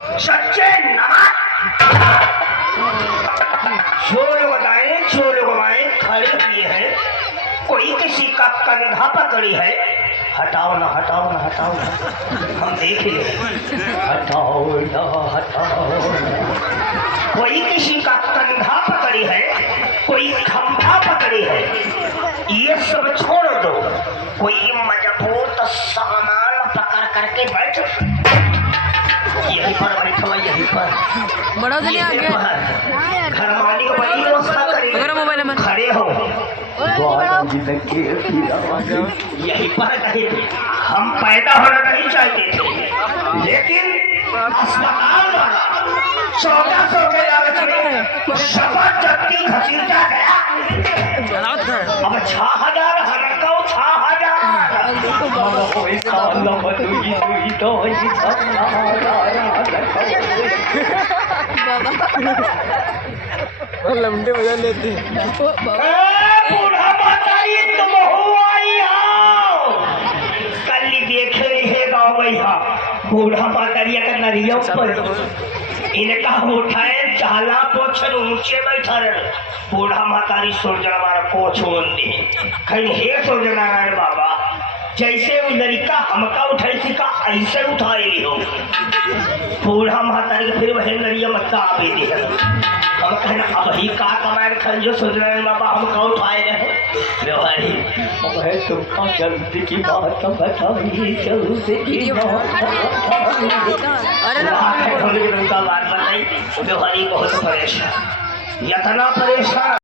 सच्चे नमक चोर बताए खड़े हुए हैं। कोई किसी का कंधा पकड़ी है। हटाओ ना हम देख ले। हटाओ ना। कोई किसी का कंधा पकड़ी है, कोई खंभा पकड़ी है। ये सब छोड़ दो, कोई मजबूत सामान पकड़ करके बैठ। यहीं पर बैठो, यहीं पर बड़ा दिन आ गया। घर मालिक बड़ी व्यवस्था करे। मोबाइल में खड़े हो, यहीं पर कहीं हम पैदा होना नहीं चाहते थे, लेकिन अस्पताल वाला 1400 के लागत में शपथ जबकि घसीटा गया। अब 6000 हरकाओ 6000 लमडे बजा लेते। बूढ़ा मातारी तुम हो आई आओ। कल देखे रहे गाँव में बूढ़ा मातारी का नरिया पर इनका उठाए चाला पोछन ऊंचे बैठा रहे। बूढ़ा मातारी सोचना हमारा पोछ दे कहीं हे सोचना है बाबा, जैसे वो लड़का हमका उठाई सिका ऐसे उठाए हो। बूढ़ा मातारी फिर वही लड़िया मत आवे दे। हम कहना अब ही का कमाए खन जो सोच रहे हैं बाबा हमका उठाए रहे व्यवहारी। अब तुमका जल्दी की बात बताइए, जल्दी की बात बताई। व्यवहारी बहुत परेशान, इतना परेशान